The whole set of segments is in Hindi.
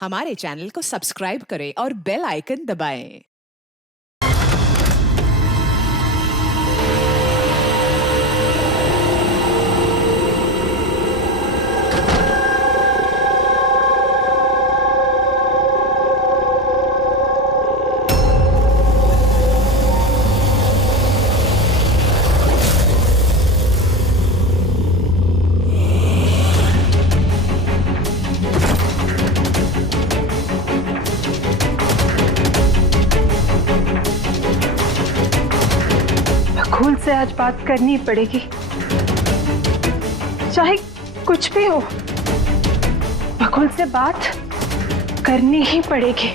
हमारे चैनल को सब्सक्राइब करें और बेल आइकन दबाएं। बकुल से आज बात करनी पड़ेगी, चाहे कुछ भी हो। बकुल से बात करनी ही पड़ेगी।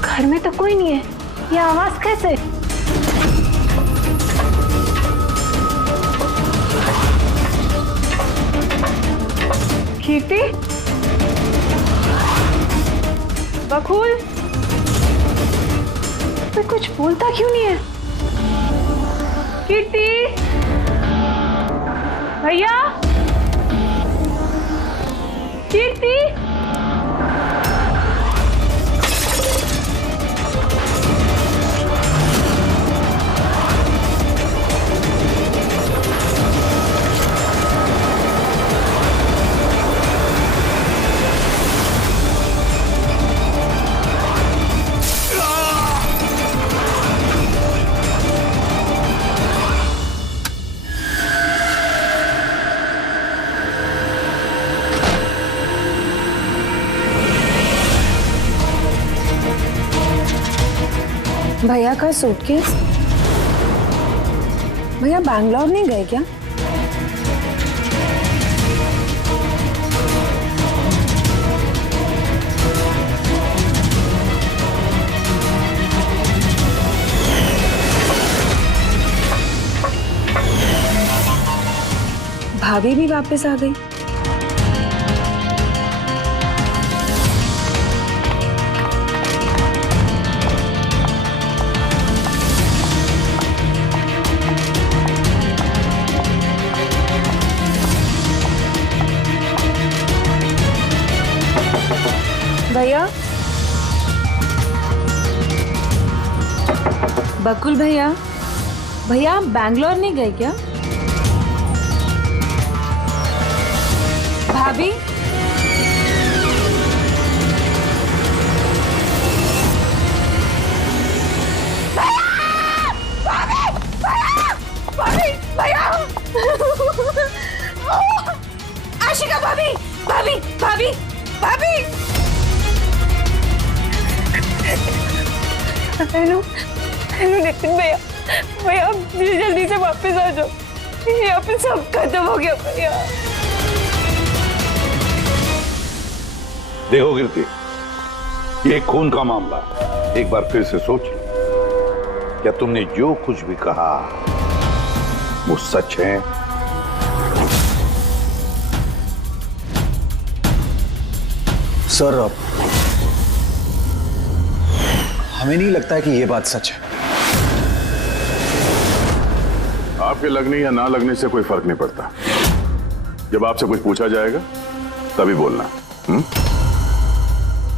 घर में तो कोई नहीं है, ये आवाज कैसे? कीर्ति, बकुल, मैं कुछ बोलता क्यों नहीं है? कीर्ति, भैया, कीर्ति, भैया का सूटकेस। भैया बैंगलोर नहीं गए क्या? भाभी भी वापस आ गई। भैया, बकुल भैया, भैया आप बैंगलोर नहीं गए क्या? भाभी, आशिका भाभी, भाभी, भाभी, भाभी। हेलो, हेलो नितिन भैया, भैया आप जल्दी से वापस आ जाओ, यहाँ पे सब खत्म हो गया भैया। देखो कीर्ति, ये खून का मामला है। एक बार फिर से सोच लो, क्या तुमने जो कुछ भी कहा वो सच है? सर, हमें नहीं लगता है कि ये बात सच है। आपके लगने या ना लगने से कोई फर्क नहीं पड़ता। जब आपसे कुछ पूछा जाएगा तभी बोलना।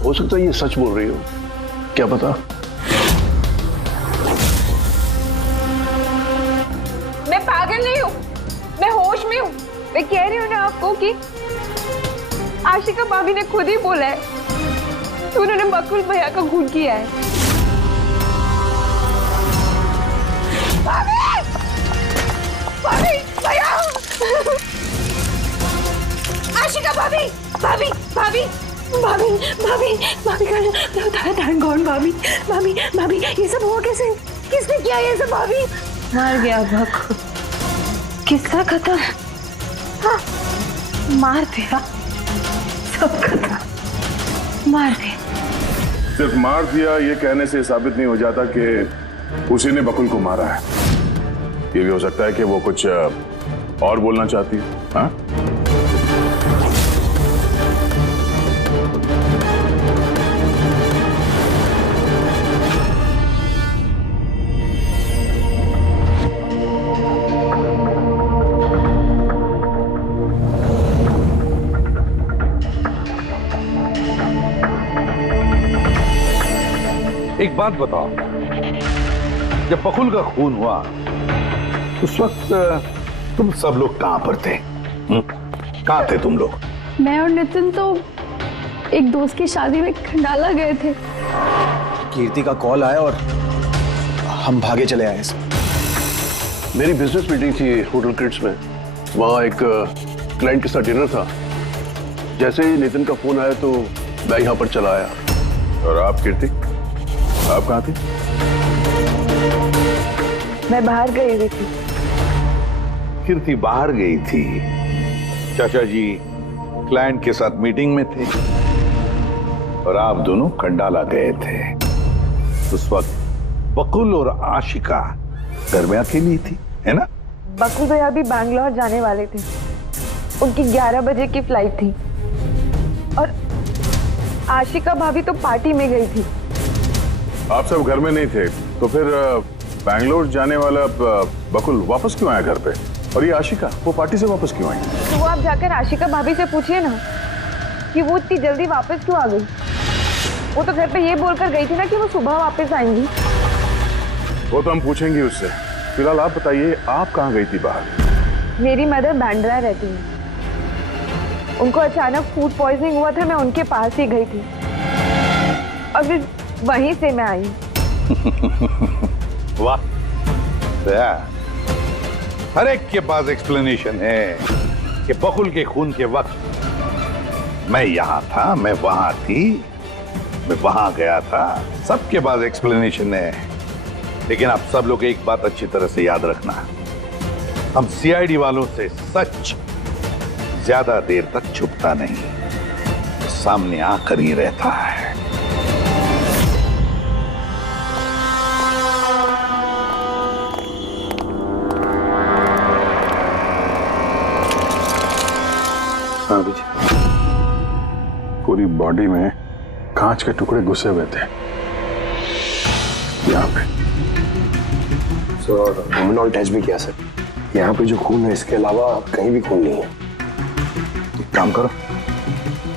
हो सकता है ये सच बोल रही हो, क्या पता। मैं पागल नहीं हूँ, मैं होश में हूँ। मैं कह रही हूँ ना आपको कि आशिका भाभी ने खुद ही बोला है कि उन्होंने बकुल भैया का खून किया है। भाभी, भाभी, भैया, आशिका भाभी, भाभी, भाभी, भाभी, भाभी, भाभी का धन कौन? भाभी, भाभी, भाभी, ये सब हुआ कैसे? किसने किया ये सब? भाभी मर गया बकुल, किस्सा खत्म। हाँ, मार दिया, सब खत्म, मार दिया। सिर्फ मार दिया ये कहने से साबित नहीं हो जाता कि उसी ने बकुल को मारा है। ये भी हो सकता है कि वो कुछ और बोलना चाहती है। हाँ? एक बात बताओ, जब बकुल का खून हुआ उस वक्त तुम सब लोग कहां पर थे? कहां थे तुम लोग? मैं और नितिन तो एक दोस्त की शादी में खंडाला गए थे। कीर्ति का कॉल आया और हम भागे चले आए। मेरी बिजनेस मीटिंग थी होटल क्रिट्स में, वहाँ एक क्लाइंट के साथ डिनर था। जैसे ही नितिन का फोन आया तो मैं यहाँ पर चला आया। और आप कीर्ति, आप कहां थे? मैं बाहर गई हुई थी। कीर्ति बाहर गई थी, चाचा जी क्लाइंट के साथ मीटिंग में थे और आप दोनों खंडाला गए थे। उस वक्त बकुल और आशिका घर में अकेली थी, है ना? बकुल भैया भी बैंगलोर जाने वाले थे, उनकी 11 बजे की फ्लाइट थी और आशिका भाभी तो पार्टी में गई थी। आप सब घर में नहीं थे तो फिर बैंगलोर जाने वाला बकुल वापस क्यों आया घर पे? और ये आशिका वो पार्टी से वापस क्यों आई? तो वो आप जाकर आशिका भाभी से पूछिए ना कि वो इतनी जल्दी वापस क्यों आ गई। वो तो घर पे ये बोलकर गई थी ना कि वो सुबह वापस आएंगी। वो तो हम पूछेंगे उससे। फिलहाल आप बताइए, आप कहाँ गई थी बाहर? मेरी मदर बांद्रा रहती है, उनको अचानक फूड पॉइजनिंग हुआ था, मैं उनके पास ही गई थी और फिर वहीं से मैं आई। वाह, हर एक के पास एक्सप्लेनेशन है कि बकुल के खून के वक्त मैं यहां था, मैं वहां थी, मैं वहां गया था। सबके पास एक्सप्लेनेशन है, लेकिन आप सब लोग एक बात अच्छी तरह से याद रखना, हम सीआईडी वालों से सच ज्यादा देर तक छुपता नहीं, सामने आकर ही रहता है। हाँ विजय, पूरी बॉडी में कांच के टुकड़े घुसे हुए थे यहाँ पे। सर ह्यूमन टेस्ट भी किया सर, यहाँ पे जो खून है इसके अलावा कहीं भी खून नहीं है। एक काम करो,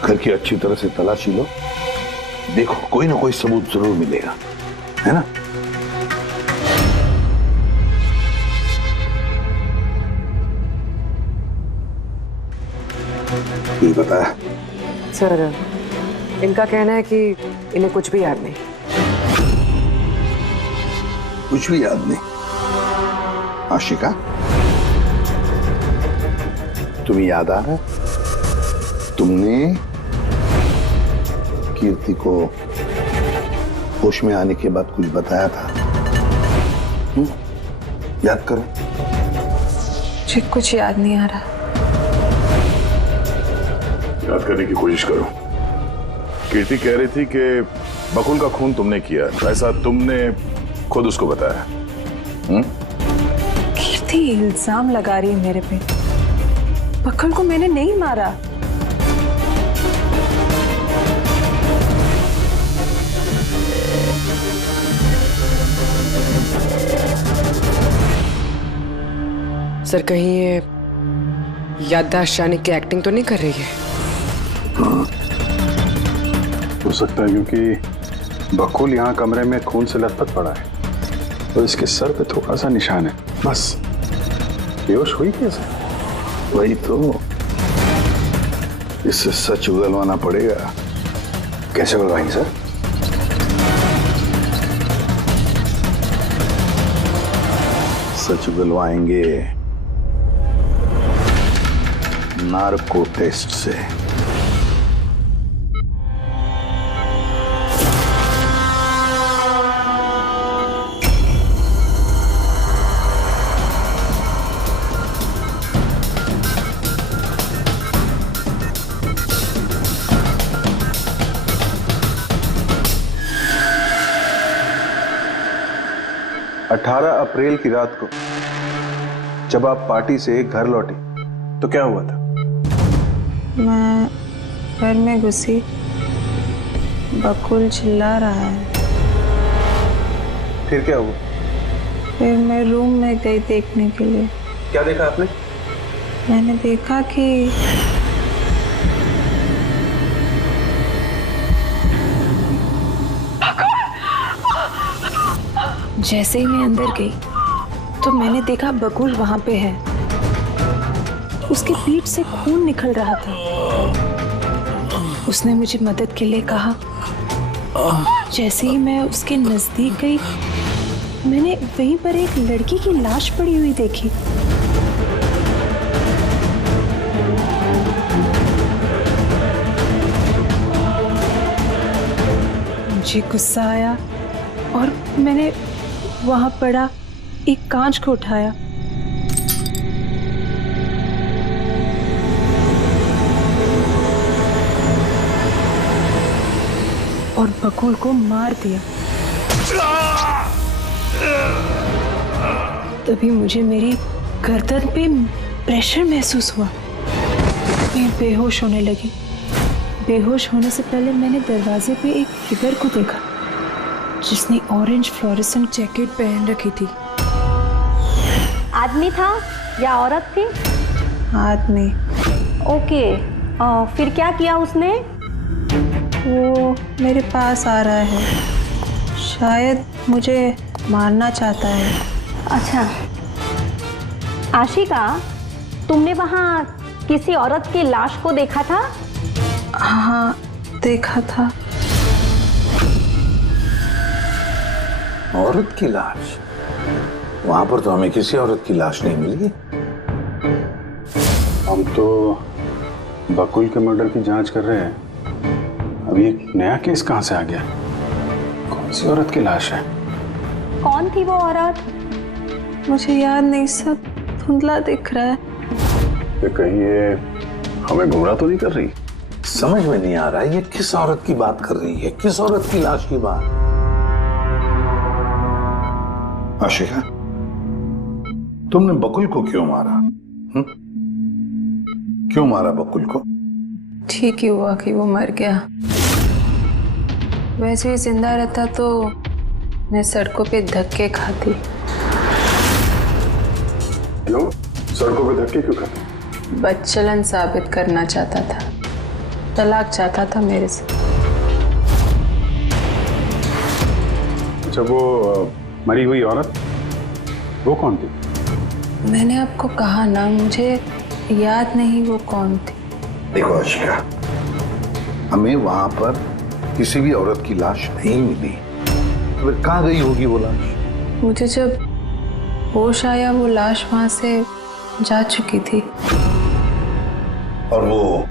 घर की अच्छी तरह से तलाशी लो, देखो कोई ना कोई सबूत जरूर मिलेगा, है ना? ये बताया सर, इनका कहना है कि इन्हें कुछ भी याद नहीं। कुछ भी याद नहीं? आशिका, तुम्हें याद आ रहा है तुमने कीर्ति को होश में आने के बाद कुछ बताया था? याद करो। मुझे कुछ याद नहीं आ रहा। याद करने की कोशिश करो। कीर्ति कह रही थी कि बकुल का खून तुमने किया, ऐसा तुमने खुद उसको बताया। कीर्ति इल्जाम लगा रही है मेरे पे। बकुल को मैंने नहीं मारा। सर कहीं ये याददाश्त जाने की एक्टिंग तो नहीं कर रही है? हो सकता है, क्योंकि बकुल यहाँ कमरे में खून से लथपथ पड़ा है और इसके सर पे थोड़ा सा निशान है, बस। बेहोश हुई कैसे? वही तो, इससे सच उगलवाना पड़ेगा। कैसे उगलवाएंगे सर? सच उगलवाएंगे नार्को टेस्ट से। अठारह अप्रैल की रात को जब आप पार्टी से घर लौटी तो क्या हुआ था? मैं घर में घुसी, बकुल चिल्ला रहा है। फिर क्या हुआ? फिर मैं रूम में गई देखने के लिए। क्या देखा आपने? मैंने देखा कि जैसे ही मैं अंदर गई तो मैंने देखा बकुल वहां पे है। उसकी पीठ से खून निकल रहा था। उसने मुझे मदद के लिए कहा। जैसे ही मैं उसके नजदीक गई, मैंने वहीं पर एक लड़की की लाश पड़ी हुई देखी। मुझे गुस्सा आया और मैंने वहां पड़ा एक कांच को उठाया। और बकुल को मार दिया। तभी मुझे मेरी गर्दन पे प्रेशर महसूस हुआ। मैं बेहोश होने लगी। बेहोश होने से पहले मैंने दरवाजे पे एक फिगर को देखा जिसने ऑरेंज फ्लोरेसेंट जैकेट पहन रखी थी। आदमी था या औरत थी? आदमी। ओके, फिर क्या किया उसने? वो मेरे पास आ रहा है। शायद मुझे मारना चाहता है। अच्छा आशिका, तुमने वहां किसी औरत की लाश को देखा था? हाँ, देखा था। औरत की लाश? वहां पर तो हमें किसी औरत की लाश नहीं मिली। हम तो बकुल के मर्डर की जांच कर रहे हैं। अभी एक नया केस कहां से आ गया? कौन सी औरत की लाश है? कौन थी वो औरत? मुझे याद नहीं, सब धुंधला दिख रहा है। ये कहीं ये हमें गुमराह तो नहीं कर रही? समझ में नहीं आ रहा है ये किस औरत की बात कर रही है, किस औरत की लाश की बात। आशिका, तुमने बकुल को क्यों मारा? क्यों मारा बकुल को? ठीक ही हुआ कि वो मर गया। वैसे ही जिंदा रहता तो मैं सड़कों पे धक्के खाती। क्यों? सड़कों पे धक्के क्यों खाते? बदचलन साबित करना चाहता था। तलाक चाहता था मेरे से। अच्छा, वो मरी हुई औरत, वो कौन थी? मैंने आपको कहा ना, मुझे याद नहीं वो कौन थी। देखो आशिका, हमें वहां पर किसी भी औरत की लाश नहीं मिली। तो फिर कहाँ गई होगी वो लाश? मुझे जब होश आया वो लाश वहां से जा चुकी थी। और वो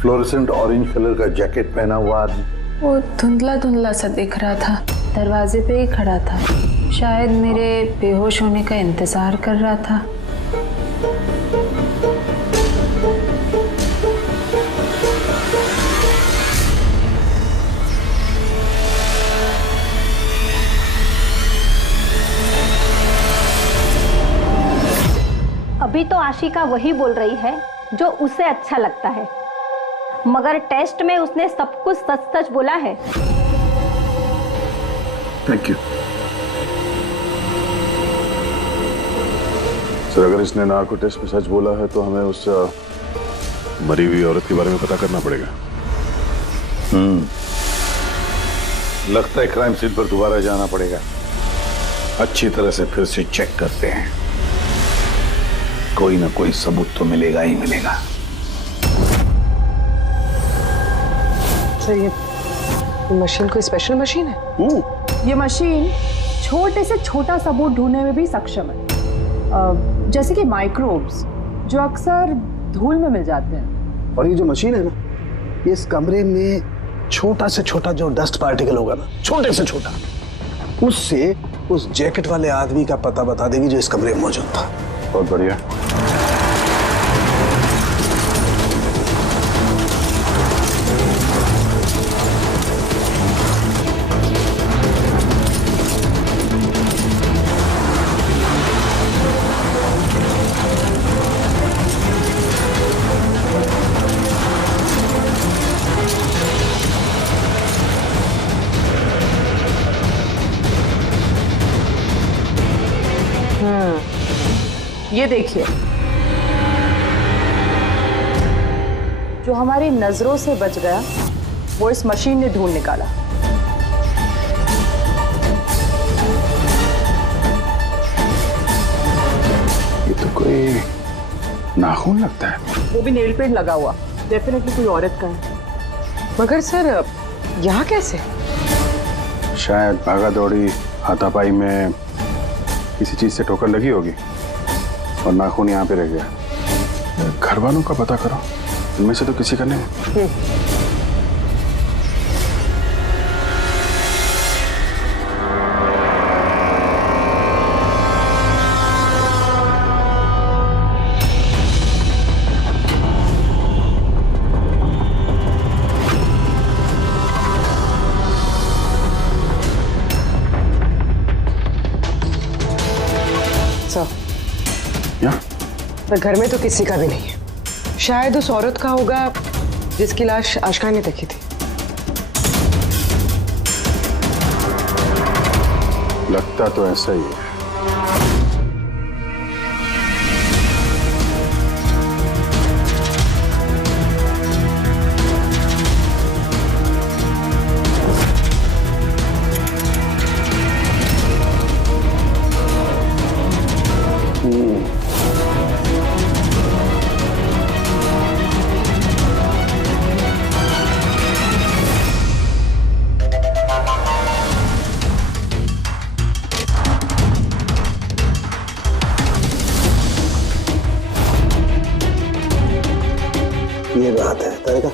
फ्लोरेसेंट ऑरेंज कलर का जैकेट पहना हुआ आदमी? वो धुंधला धुंधला सा दिख रहा था। दरवाजे पे ही खड़ा था। शायद मेरे बेहोश होने का इंतजार कर रहा था। अभी तो आशिका वही बोल रही है जो उसे अच्छा लगता है, मगर टेस्ट में उसने सब कुछ सच सच बोला है। Thank you sir. अगर इसने नार्को टेस्ट में सच बोला है तो हमें उस मरी हुई औरत के बारे में पता करना पड़ेगा। लगता है क्राइम सीन पर दोबारा जाना पड़ेगा। अच्छी तरह से फिर से चेक करते हैं। कोई ना कोई सबूत तो मिलेगा ही मिलेगा। सर, ये मशीन कोई स्पेशल मशीन है? ये मशीन छोटे से छोटा सबूत ढूंढने में भी सक्षम है, जैसे कि माइक्रोब्स जो अक्सर धूल में मिल जाते हैं। और ये जो मशीन है ना, ये इस कमरे में छोटा से छोटा जो डस्ट पार्टिकल होगा ना, छोटे से छोटा, उससे उस जैकेट वाले आदमी का पता बता देगी जो इस कमरे में मौजूद था। बहुत बढ़िया। ये देखिए, जो हमारी नजरों से बच गया वो इस मशीन ने ढूंढ निकाला। कोई नाखून लगता है। वो भी नेल पेंट लगा हुआ, डेफिनेटली कोई औरत का है। मगर सर यहाँ कैसे? शायद भागा दौड़ी हाथापाई में किसी चीज से ठोकर लगी होगी और नाखून यहाँ पे रह गया। घर वालों का पता करो, इनमें से तो किसी का नहीं। या? पर घर में तो किसी का भी नहीं है। शायद उस औरत का होगा जिसकी लाश आशका ने देखी थी। लगता तो ऐसा ही है। ये बात है तरीका।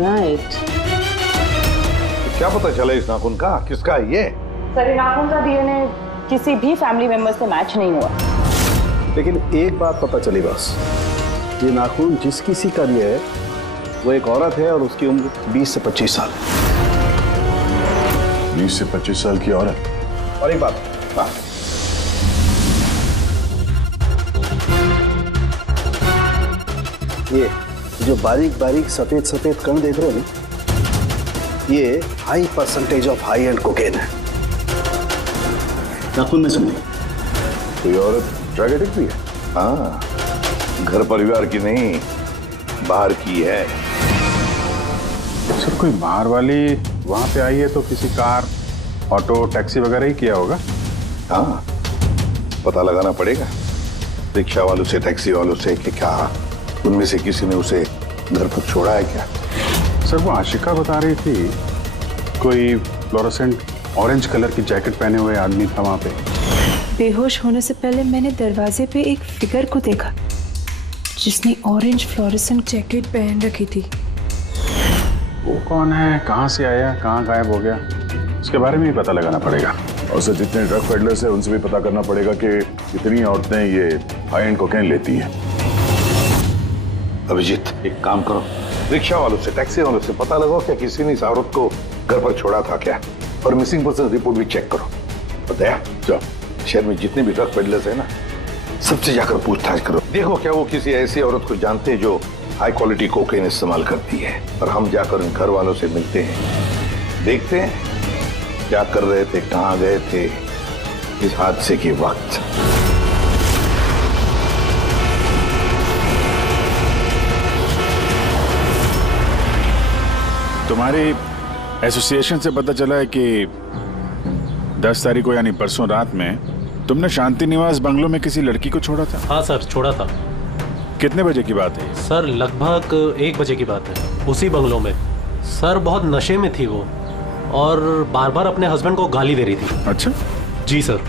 राइट। क्या पता चला इस नाखून का किसका है ये? सर, नाखून का डीएनए किसी भी फैमिली मेंबर से मैच नहीं हुआ। लेकिन एक बात पता चली बस, ये नाखून जिस किसी का भी है वो एक औरत है और उसकी उम्र 20 से 25 साल है। 20 से 25 साल की औरत। और एक बात, हाँ, ये जो बारीक बारीक सफेद सफेद कण देख रहे हो ना, ये high percentage of high and cocaine है। नाखून में से नहीं। कोई औरत ड्रग एडिक्ट भी है? हाँ, घर परिवार की नहीं, बाहर की है। सर कोई बाहर वाली वहां पे आई है तो किसी कार, ऑटो, टैक्सी वगैरह ही किया होगा। हाँ, पता लगाना पड़ेगा रिक्शा वालों से, टैक्सी वालों से कि क्या उनमें से किसी ने उसे घर पर छोड़ा है क्या। सर वो आशिका बता रही थी कोई फ्लोरोसेंट ऑरेंज कलर की जैकेट पहने हुए आदमी था वहां पे। बेहोश होने से पहले मैंने दरवाजे पे एक फिगर को देखा जिसने ऑरेंज फ्लोरेसेंट जैकेट पहन रखी थी। वो कौन है, कहाँ से आया, कहाँ गायब हो गया, उसके बारे में भी पता लगाना पड़ेगा। और सर जितने ड्रग पेडलर्स हैं उनसे भी पता करना पड़ेगा कि कितनी औरतें ये हाई एंड कोकेन लेती हैं। अभिजीत, एक काम करो, रिक्शा वालों से, टैक्सी वालों से पता लगाओ क्या किसी ने इस औरत को घर पर छोड़ा था क्या, और मिसिंग पर्सन रिपोर्ट भी चेक करो। और दया, जाओ शहर में जितने भी ड्रग पेडलर्स हैं ना, सबसे जाकर पूछताछ करो। देखो क्या वो किसी ऐसी औरत को जानते हैं जो हाई क्वालिटी कोकेन इस्तेमाल करती है। और हम जाकर उन घर वालों से मिलते हैं, देखते हैं क्या कर रहे थे, कहाँ गए थे इस हादसे के वक्त। तुम्हारी एसोसिएशन से पता चला है कि 10 तारीख को यानी परसों रात में तुमने शांति निवास बंगलों में किसी लड़की को छोड़ा था। हाँ सर, छोड़ा था। कितने बजे की बात है? सर लगभग 1 बजे की बात है, उसी बंगलों में। सर बहुत नशे में थी वो और बार बार अपने हस्बैंड को गाली दे रही थी। अच्छा जी सर।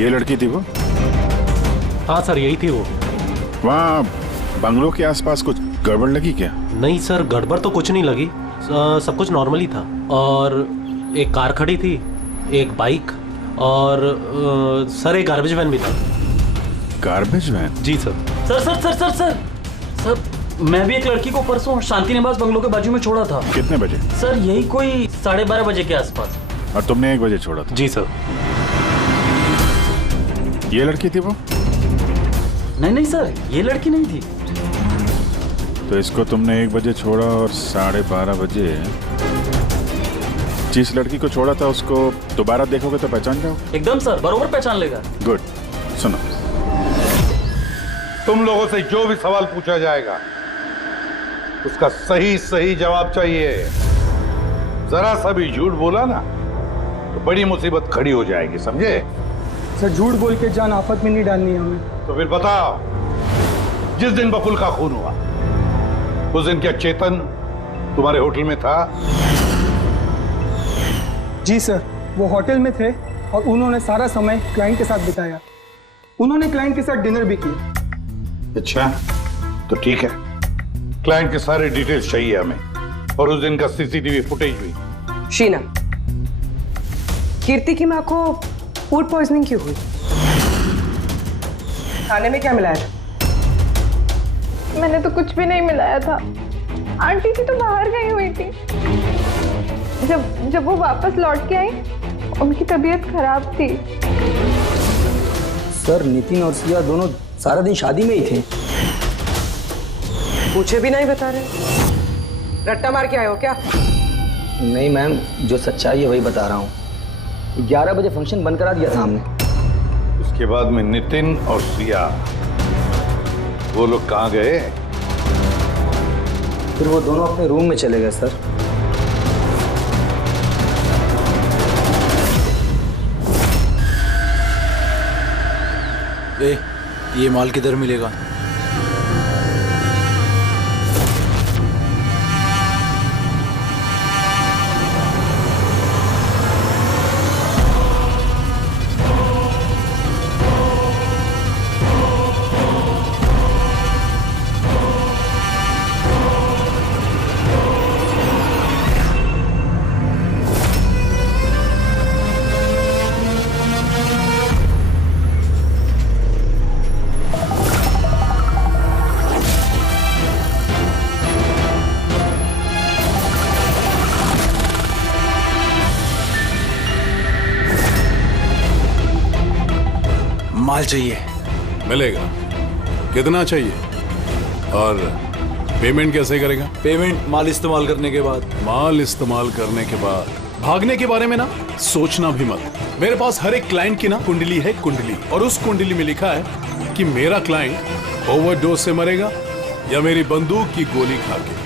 ये लड़की थी वो? हाँ सर, यही थी वो। वहाँ बंगलों के आसपास कुछ गड़बड़ लगी क्या? नहीं सर, गड़बड़ तो कुछ नहीं लगी, सब कुछ नॉर्मली था। और एक कार खड़ी थी, एक बाइक और सर एक गार्बेज वैन भी था। Garbage van? जी sir. Sir sir sir sir sir sir मैं भी एक लड़की को परसों शांति निवास बंगलों के बाजू में छोड़ा था। कितने बजे? सर यही कोई 12:30 बजे के आसपास। और तुमने 1 बजे छोड़ा था? जी सर। ये लड़की थी वो? नहीं नहीं सर, ये लड़की नहीं थी। तो इसको तुमने 1 बजे छोड़ा और 12:30 बजे जिस लड़की को छोड़ा था उसको दोबारा देखोगे तो पहचान जाओगे? एकदम सर, बरोबर पहचान लेगा। गुड। सुनो, तुम लोगों से जो भी सवाल पूछा जाएगा उसका सही सही जवाब चाहिए। जरा सा भी झूठ बोला ना तो बड़ी मुसीबत खड़ी हो जाएगी, समझे? सर झूठ बोल के जान आफत में नहीं डालनी है हमें। तो फिर बताओ, जिस दिन बकुल का खून हुआ उस दिन क्या चेतन तुम्हारे होटल में था? जी सर, वो होटल में थे और उन्होंने सारा समय क्लाइंट के साथ बिताया। उन्होंने क्लाइंट के साथ डिनर भी किया। अच्छा, तो ठीक है, क्लाइंट के सारे डिटेल्स चाहिए हमें और उस दिन का सीसीटीवी फुटेज भी। शीना, कीर्ति की माँ को फूड पॉइजनिंग क्यों हुई? खाने में क्या मिलाया था? मैंने तो कुछ भी नहीं मिलाया था। आंटी थी तो बाहर गई हुई थी। जब वो वापस लौट के आई उनकी तबीयत खराब थी। सर नितिन और सिया दोनों सारा दिन शादी में ही थे। पूछे भी नहीं बता रहे। रट्टा मार के आए हो क्या? नहीं मैम, जो सच्चाई है वही बता रहा हूँ। 11 बजे फंक्शन बंद करा दिया था हमने। उसके बाद में नितिन और सिया वो लोग कहाँ गए? फिर वो दोनों अपने रूम में चले गए सर। ये माल किधर मिलेगा? माल चाहिए। मिलेगा। कितना चाहिए और पेमेंट कैसे करेगा? पेमेंट माल इस्तेमाल करने के बाद। माल इस्तेमाल करने के बाद भागने के बारे में ना सोचना भी मत। मेरे पास हर एक क्लाइंट की ना कुंडली है, कुंडली, और उस कुंडली में लिखा है कि मेरा क्लाइंट ओवरडोज से मरेगा या मेरी बंदूक की गोली खा के।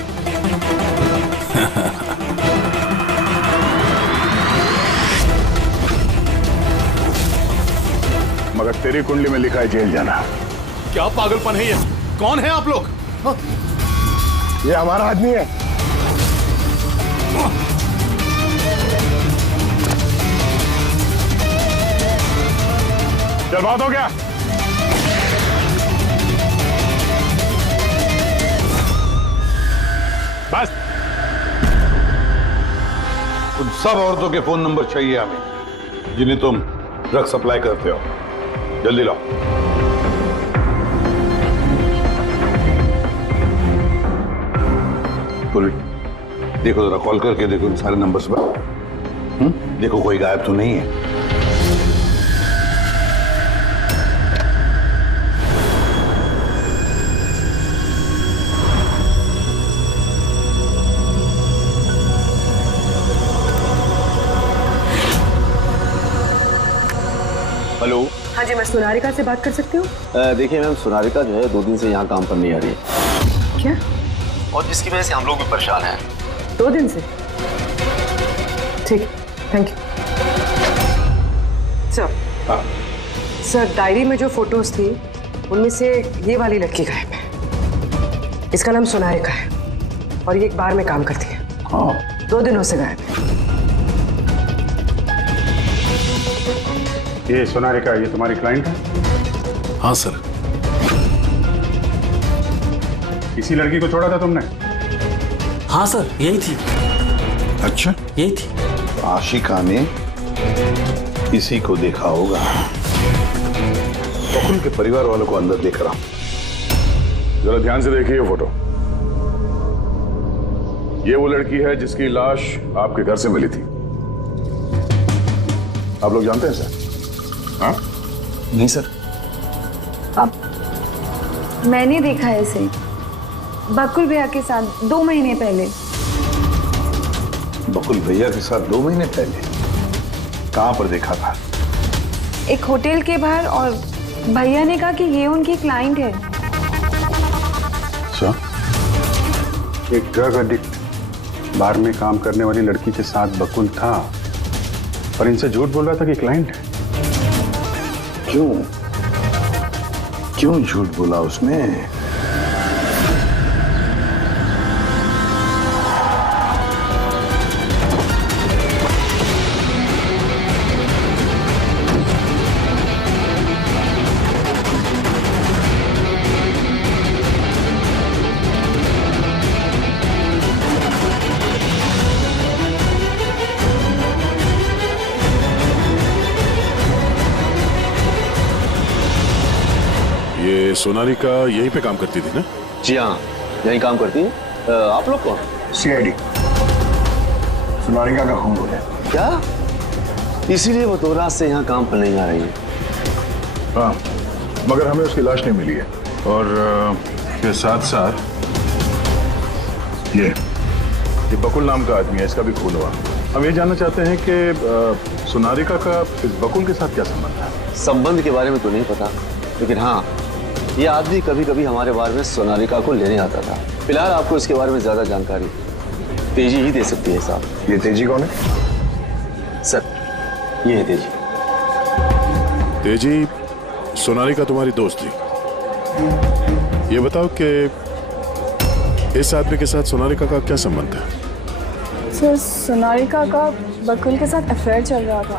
मगर तेरी कुंडली में लिखा है जेल जाना। क्या पागलपन है ये? कौन है आप लोग? ये हमारा आदमी है। चल, बात हो गया। बस। उन सब औरतों के फोन नंबर चाहिए हमें जिन्हें तुम ड्रग सप्लाई करते हो। जल्दी लाओ। देखो जरा, कॉल करके देखो इन सारे नंबर्स पर। देखो कोई गायब तो नहीं है। हेलो। हाँ जी, मैं सोनारिका से बात कर सकती हूँ? देखिए मैम, सोनारिका जो है 2 दिन से यहाँ काम पर नहीं आ रही है। क्या? और जिसकी वजह से हम लोग भी परेशान हैं। 2 दिन से? ठीक, thank you sir. Sir, diary में जो फोटोज थी उनमें से ये वाली लड़की गायब है। इसका नाम सोनारिका है और ये एक बार में काम करती है। 2 दिनों से गायब है। ये सोनारिका, ये तुम्हारी क्लाइंट है? हाँ सर। इसी लड़की को छोड़ा था तुमने? हाँ सर, यही थी। अच्छा, यही थी। आशिका ने इसी को देखा होगा। बकुल के परिवार वालों को अंदर देख रहा हूं। जरा ध्यान से देखिए फोटो। ये वो लड़की है जिसकी लाश आपके घर से मिली थी। आप लोग जानते हैं सर? हाँ? नहीं सर। अब मैंने देखा है इसे बकुल भैया के साथ 2 महीने पहले। बकुल भैया के साथ 2 महीने पहले? कहां पर देखा था? एक होटल के बाहर, और भैया ने कहा कि ये उनकी क्लाइंट है। अच्छा, एक ड्रग एडिक्ट बार में काम करने वाली लड़की के साथ बकुल था और इनसे झूठ बोल रहा था कि क्लाइंट है। क्यों झूठ बोला उसने? ये सोनाली का यहीं पे काम करती थी ना? जी हाँ, यहीं काम करती है। आप लोग कौन? सीआईडी। सोनालिका का खून हो गया। क्या? इसीलिए वो 2 रात से यहाँ काम पर नहीं आ रही है। हाँ, मगर हमें उसकी लाश नहीं मिली है। और के साथ साथ ये बकुल नाम का आदमी है, इसका भी खून हुआ। हम ये जानना चाहते हैं कि सोनालिका का इस बकुल के साथ क्या संबंध है? संबंध के बारे में तो नहीं पता, लेकिन हाँ, ये आदमी कभी कभी हमारे बारे में सोनालिका को लेने आता था। फिलहाल आपको इसके बारे में ज्यादा जानकारी तेजी ही दे सकती है साहब। ये तेजी कौन है? सर, ये है तेजी। तेजी, सोनालिका तुम्हारी दोस्त थी। ये बताओ कि इस आदमी के साथ सोनालिका का क्या संबंध है? सर, सोनालिका का बकुल के साथ अफेयर चल रहा था।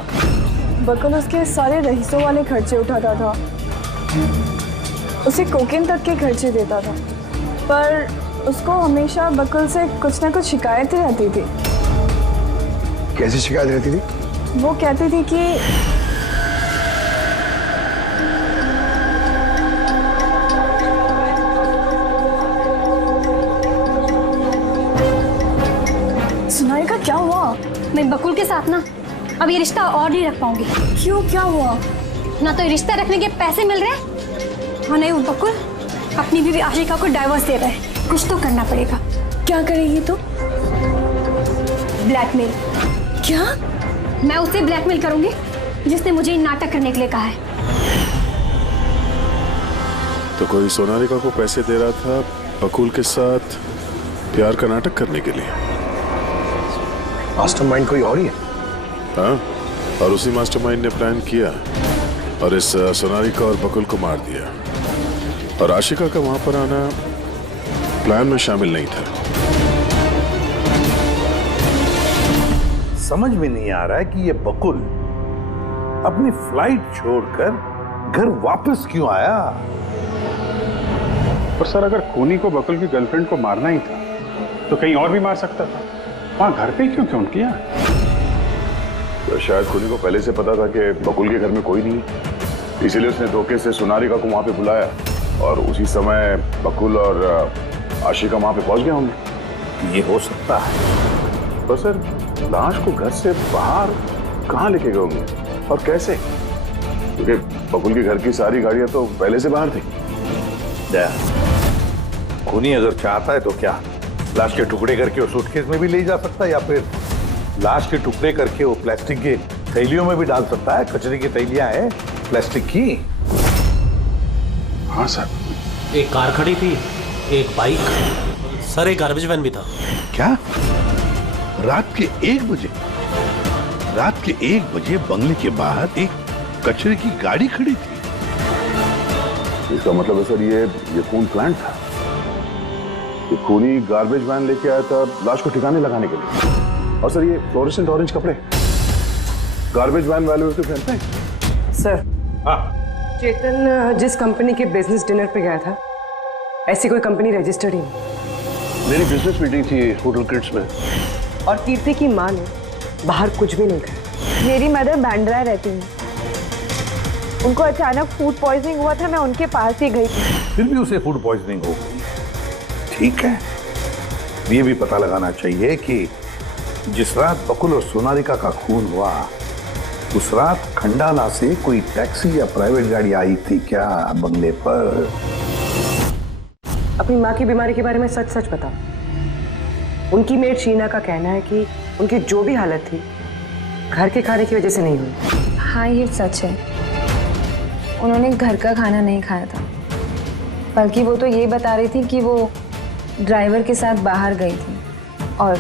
बकुल उसके सारे रईसों वाले खर्चे उठाता था, उसे कोकेन तक के खर्चे देता था, पर उसको हमेशा बकुल से कुछ ना कुछ शिकायतें रहती थी। कैसी शिकायत रहती थी? वो कहती थी कि सोनालिका क्या हुआ? मैं बकुल के साथ ना अब ये रिश्ता और नहीं रख पाऊंगी। क्यों, क्या हुआ? ना तो रिश्ता रखने के पैसे मिल रहे हैं और नहीं वो बकुल अपनी बीवी आशिका को डाइवोर्स दे रहा है। कुछ तो करना पड़ेगा। क्या करेगी तू? ब्लैकमेल। क्या? मैं उसे ब्लैकमेल करूंगी जिसने मुझे नाटक करने के लिए कहा है। तो कोई सोनालिका को पैसे दे रहा था बकुल के साथ प्यार का नाटक करने के लिए। मास्टरमाइंड कोई और ही है? हाँ, और उसी मास्टरमाइंड ने प्लान किया और इस सोनालिका और बकुल को मार दिया। और आशिका का वहां पर आना प्लान में शामिल नहीं था। समझ में नहीं आ रहा है कि ये बकुल अपनी फ्लाइट छोड़कर घर वापस क्यों आया। और सर, अगर खूनी को बकुल की गर्लफ्रेंड को मारना ही था तो कहीं और भी मार सकता था। वहां घर पे क्यों क्यों किया? तो शायद खूनी को पहले से पता था कि बकुल के घर में कोई नहीं, इसीलिए उसने धोखे से सोनालिका को वहां पे बुलाया और उसी समय बकुल और आशिका वहां पे पहुंच गए होंगे। ये हो सकता है। तो सर, लाश को घर से बाहर कहाँ लेके गए होंगे और कैसे? क्योंकि बकुल के घर की सारी गाड़ियां तो पहले से बाहर थी। खूनी अगर चाहता है तो क्या लाश के टुकड़े करके वो सूटकेस में भी ले जा सकता है, या फिर लाश के टुकड़े करके वो प्लास्टिक के थैलियों में भी डाल सकता है। कचरे की थैलियां हैं प्लास्टिक की। हाँ सर। एक कार खड़ी थी, एक बाइक, सर एक गार्बेज वैन भी था। क्या? रात के 1 बजे? रात के 1 बजे बंगले के बाहर एक कचरे की गाड़ी खड़ी थी। इसका मतलब है सर ये खून प्लान था। ये खूनी गार्बेज वैन लेके आया था लाश को ठिकाने लगाने के लिए। और सर, ये फ्लोरेसेंट ऑरेंज कपड़े गार्बेज वैन वाले उसके पहनते हैं। सर, चेतन जिस कंपनी के बिजनेस डिनर पे गया था, ऐसी कोई कंपनी रजिस्टर्ड ही नहीं। मेरी बिजनेस मीटिंग थी होटल क्रिट्स में। और कीर्ति की माँ ने बाहर कुछ भी नहीं खाया। मेरी मदर बांद्रा रहती है, उनको अचानक फूड पॉइजनिंग हुआ था, मैं उनके पास ही गई थी। फिर भी उसे फूड पॉइजनिंग हो गई। ठीक है, ये भी पता लगाना चाहिए कि जिस रात बकुल और सोनालिका का खून हुआ, उस रात खंडाला से कोई टैक्सी या प्राइवेट गाड़ी आई थी क्या बंगले पर? अपनी माँ की बीमारी के बारे में सच सच बताओ। उनकी मेड शीना का कहना है कि उनकी जो भी हालत थी घर के खाने की वजह से नहीं हुई। हाँ, ये सच है। उन्होंने घर का खाना नहीं खाया था, बल्कि वो तो ये बता रही थी कि वो ड्राइवर के साथ बाहर गई थी और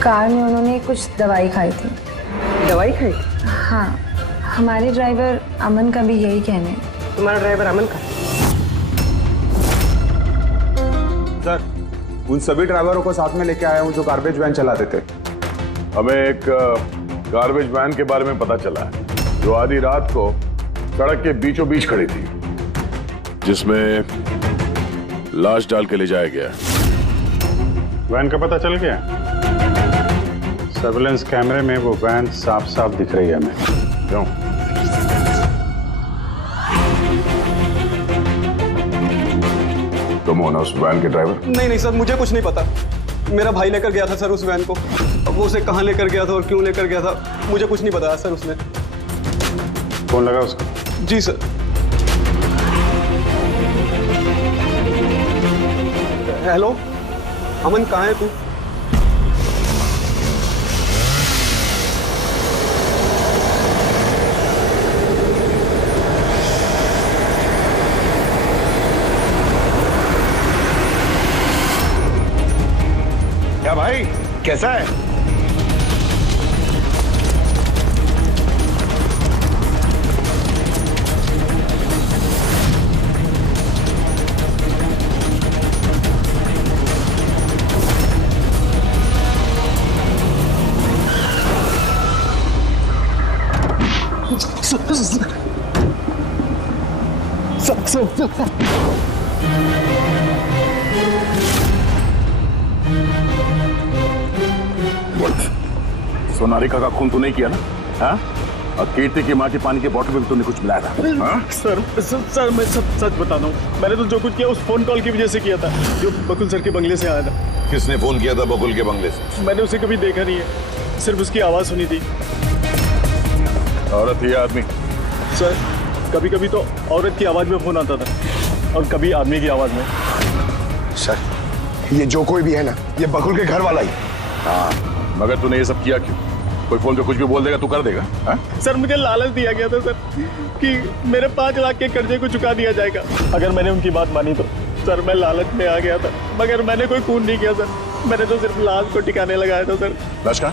कार में उन्होंने कुछ दवाई खाई थी। दवाई खाई? हाँ, हमारे ड्राइवर अमन का भी यही कहना है। तुम्हारा ड्राइवर अमन का? सर, उन सभी ड्राइवरों को साथ में लेके आया हूँ जो गार्बेज वैन चलाते थे। हमें एक गार्बेज वैन के बारे में पता चला है जो आधी रात को सड़क के बीचों बीच खड़ी थी, जिसमें लाश डाल के ले जाया गया। वैन का पता चल गया? सर्विलेंस कैमरे में वो वैन साफ साफ दिख रही है हमें। क्यों? तुम हो ना उस वैन के ड्राइवर? नहीं सर, मुझे कुछ नहीं पता। मेरा भाई लेकर गया था सर उस वैन को। अब वो उसे कहाँ लेकर गया था और क्यों लेकर गया था मुझे कुछ नहीं बताया सर उसने। फोन लगा उसका? जी सर। हेलो अमन, कहाँ है तू? क्या भाई, कैसा है? सोनारिका का खून तो नहीं किया ना? हाँ? और कीर्ति की माँ की पानी के बोतल में भी तूने कुछ मिलाया था? हाँ? सर मैं सब सच बताता हूँ। मैंने तो जो कुछ किया उस फोन कॉल की वजह से किया था जो बकुल सर के बंगले से आया था। किसने फोन किया था बकुल के बंगले से? मैंने उसे कभी देखा नहीं है, सिर्फ उसकी आवाज सुनी थी। औरत ही आदमी? सर कभी कभी तो औरत की आवाज में फोन आता था और कभी आदमी की आवाज में। सर ये जो कोई भी है ना, ये बकुल के घर वाला ही। हाँ, मगर तूने ये सब किया क्यों? कोई फोन पे कुछ भी बोल देगा, तू कर देगा? हाँ? सर मुझे लालच दिया गया था सर कि मेरे 5 लाख के कर्जे को चुका दिया जाएगा अगर मैंने उनकी बात मानी तो। सर मैं लालच में आ गया था, मगर मैंने कोई खून नहीं किया सर। मैंने तो सिर्फ लाश को ठिकाने लगाया था सर। लाश का?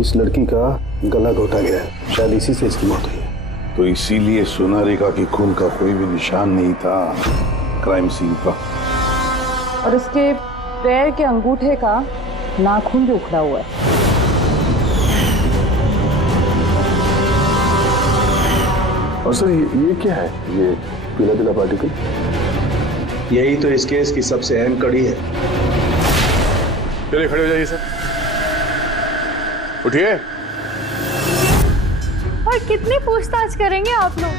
इस लड़की का गला घोटा गया है, शायद इसी से इसकी मौत हुई है। तो इसीलिए सोनारिका की खून का कोई भी निशान नहीं था क्राइम सीन पर। और उसके पैर के अंगूठे का नाखून भी उखड़ा हुआ है। और सर ये क्या है? ये पीला पीला पार्टिकल? यही तो इस केस की सबसे अहम कड़ी है। चलिए खड़े हो जाइए सर, उठिए। और कितनी पूछताछ करेंगे आप लोग?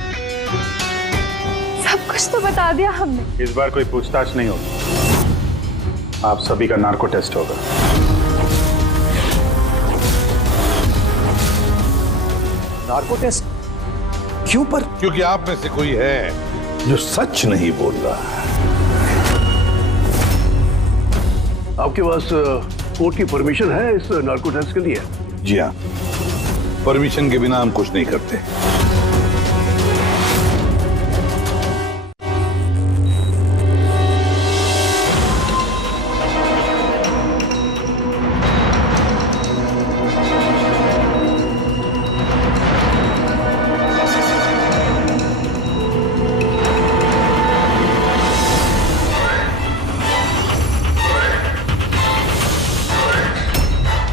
सब कुछ तो बता दिया हमने। इस बार कोई पूछताछ नहीं होगी, आप सभी का नार्को टेस्ट होगा। Narco test? क्यों पर? क्योंकि आप में से कोई है जो सच नहीं बोल रहा है। आपके पास कोर्ट की परमिशन है इस नार्को टेस्ट के लिए? जी हाँ, परमिशन के बिना हम कुछ नहीं करते।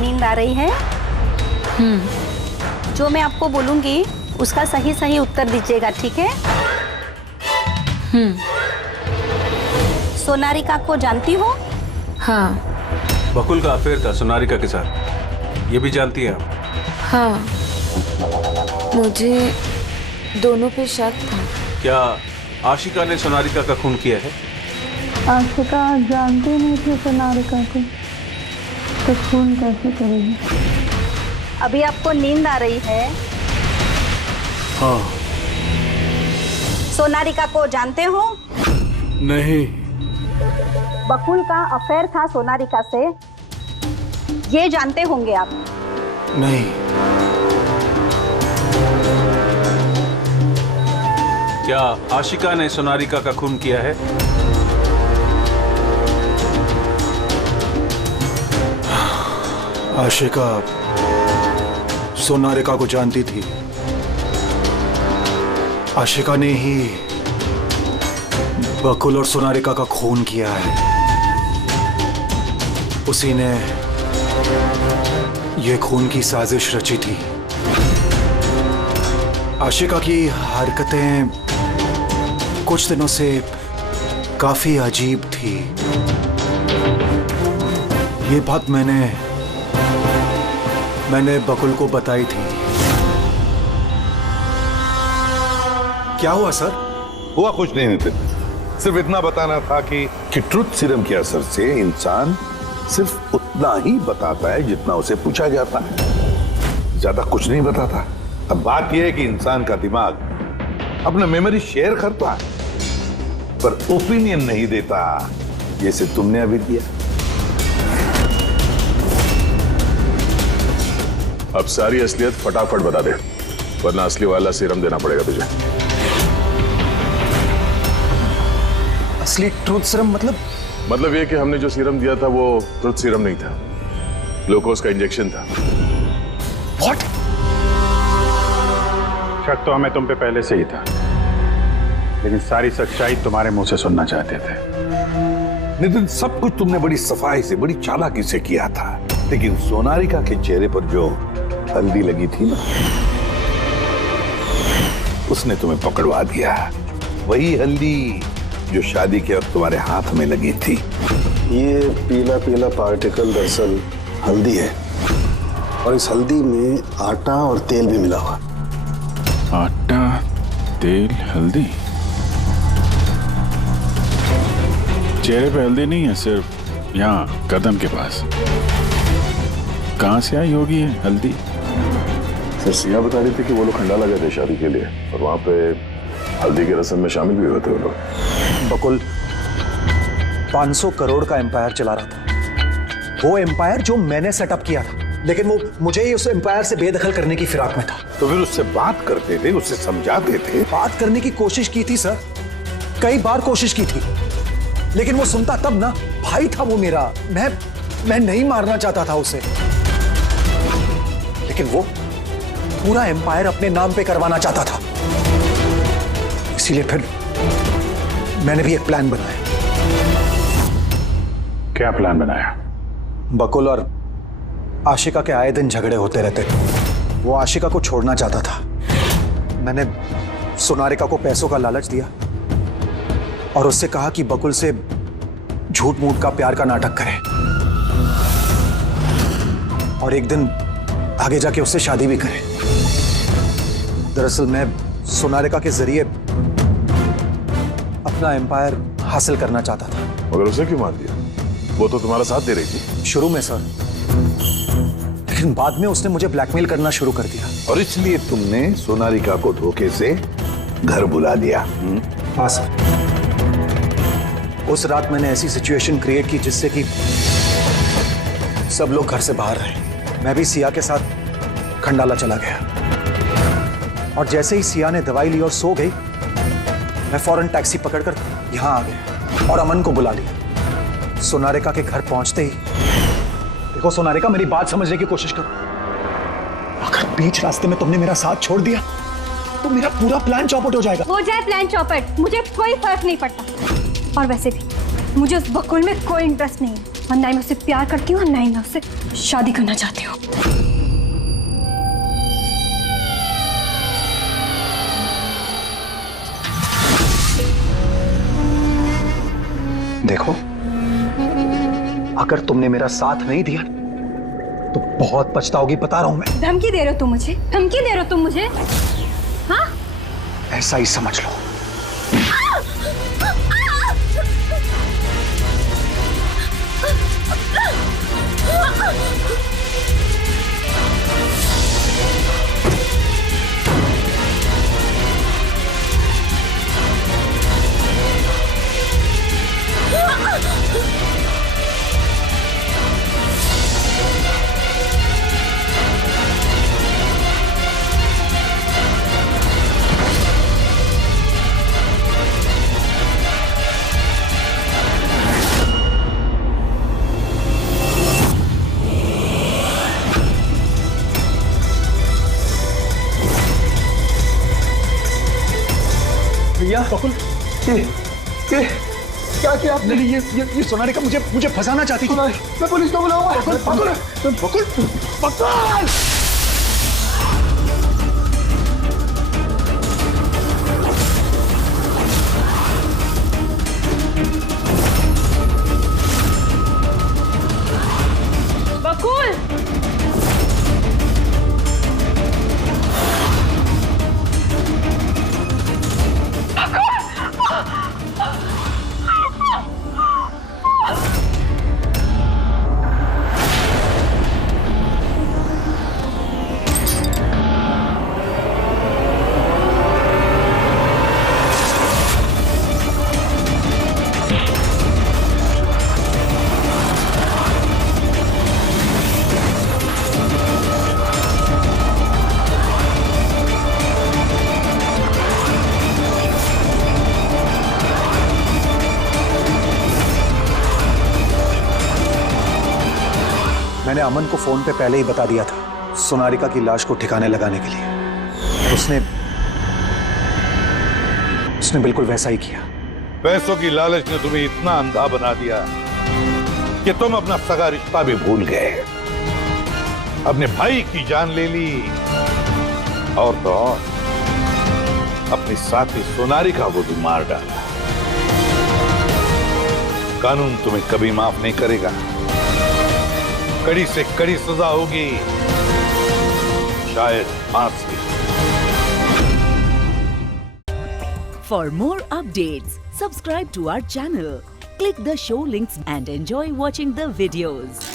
नींद आ रही है? जो मैं आपको बोलूंगी उसका सही सही उत्तर दीजिएगा, ठीक है? सोनारिका को जानती हो? हाँ। बकुल का अफेयर था सोनारिका के साथ, ये भी जानती हैं आप? हाँ, मुझे दोनों पे शक था। क्या आशिका ने सोनारिका का खून किया है? आशिका जानते नहीं थे सोनारिका को, तो खून कैसे करेगी? अभी आपको नींद आ रही है? हाँ। सोनारिका को जानते हो? नहीं। बकुल का अफेयर था सोनारिका से, ये जानते होंगे आप? नहीं। क्या आशिका ने सोनारिका का खून किया है? आशिका सोनारिका को जानती थी। आशिका ने ही बकुल और सोनारिका का खून किया है। उसी ने ये खून की साजिश रची थी। आशिका की हरकतें कुछ दिनों से काफी अजीब थी। ये बात मैंने बकुल को बताई थी। क्या हुआ सर? हुआ कुछ नहीं नितिन, सिर्फ इतना बताना था कि ट्रुथ सीरम के असर से इंसान सिर्फ उतना ही बताता है जितना उसे पूछा जाता है, ज्यादा कुछ नहीं बताता। अब बात यह है कि इंसान का दिमाग अपना मेमोरी शेयर करता है पर ओपिनियन नहीं देता, जैसे तुमने अभी दिया। अब सारी असलियत फटाफट बता दे, वरना असली वाला सीरम देना पड़ेगा तुझे। असली ट्रूथ सीरम मतलब ये कि हमने जो सीरम दिया था वो ट्रूथ सीरम नहीं था, ग्लूकोज का इंजेक्शन था। व्हाट? शक तो हमें तुम पे पहले से ही था, लेकिन सारी सच्चाई तुम्हारे मुंह से सुनना चाहते थे। नितिन, सब कुछ तुमने बड़ी सफाई से, बड़ी चालाकी से किया था, लेकिन सोनारिका के चेहरे पर जो हल्दी लगी थी ना, उसने तुम्हें पकड़वा दिया। वही हल्दी जो शादी के वक्त तुम्हारे हाथ में लगी थी। ये पीला पीला पार्टिकल दरअसल हल्दी है, और इस हल्दी में आटा और तेल भी मिला हुआ। आटा, तेल, हल्दी। चेहरे पे हल्दी नहीं है, सिर्फ यहाँ गर्दन के पास। कहाँ से आई होगी ये हल्दी? सर सिया बता रही थी कि वो लोग खंडाला गए थे शादी के लिए, और वहां पे हल्दी की रस्म में शामिल भी हुए थे वो लोग। बकुल 500 करोड़ का एम्पायर चला रहा था, वो एम्पायर जो मैंने सेटअप किया था, लेकिन वो मुझे ही उस एम्पायर से बेदखल करने की फिराक में था। तो फिर उससे बात करते थे, उससे समझाते थे। बात करने की कोशिश की थी सर, कई बार कोशिश की थी, लेकिन वो सुनता तब ना। भाई था वो मेरा, मैं नहीं मारना चाहता था उसे, लेकिन वो पूरा एम्पायर अपने नाम पे करवाना चाहता था। इसीलिए फिर मैंने भी एक प्लान बनाया। क्या प्लान बनाया? बकुल और आशिका के आए दिन झगड़े होते रहते थे। वो आशिका को छोड़ना चाहता था। मैंने सोनारिका को पैसों का लालच दिया और उससे कहा कि बकुल से झूठ मूठ का प्यार का नाटक करे, और एक दिन आगे जाके उससे शादी भी करे। दरअसल मैं सोनारिका के जरिए अपना एम्पायर हासिल करना चाहता था। मगर उसे क्यों मार दिया? वो तो तुम्हारा साथ दे रही थी शुरू में सर, लेकिन बाद में उसने मुझे ब्लैकमेल करना शुरू कर दिया। और इसलिए तुमने सोनारिका को धोखे से घर बुला दिया? हाँ सर। उस रात मैंने ऐसी सिचुएशन क्रिएट की जिससे कि सब लोग घर से बाहर रहे। मैं भी सिया के साथ खंडाला चला गया, और जैसे ही सिया ने दवाई ली और सो गई, मैं फौरन टैक्सी पकड़कर यहां आ गया और अमन को बुला लिया। सोनारिका के घर पहुंचते ही, देखो सोनारिका, मेरी बात समझने की कोशिश करो। अगर बीच रास्ते में तुमने मेरा साथ छोड़ दिया तो मेरा पूरा प्लान चौपट हो जाएगा। हो जाए प्लान चौपट, मुझे कोई फर्क नहीं पड़ता। और वैसे भी मुझे उस बकुल में कोई इंटरेस्ट नहीं है, और ना ही मैं उससे प्यार करती हूँ और ना ही मैं उससे शादी करना चाहती हूँ। देखो, अगर तुमने मेरा साथ नहीं दिया तो बहुत पछताओगी, बता रहा हूं मैं। धमकी दे रहे हो तुम मुझे? धमकी दे रहे हो तुम मुझे? हाँ? ऐसा ही समझ लो। क्या बकुल ये क्या किया आपने? ये सोनारिका मुझे फंसाना चाहती थी। मैं पुलिस को बुलाऊंगा। बकुल मैंने अमन को फोन पे पहले ही बता दिया था सोनारिका की लाश को ठिकाने लगाने के लिए। उसने बिल्कुल वैसा ही किया। पैसों की लालच ने तुम्हें इतना अंधा बना दिया कि तुम अपना सगा रिश्ता भी भूल गए, अपने भाई की जान ले ली और तो और अपनी साथी सोनारिका को भी मार डाला। कानून तुम्हें कभी माफ नहीं करेगा, कड़ी से कड़ी सजा होगी, शायद फांसी। For more updates, subscribe to our channel, click the show links and enjoy watching the videos.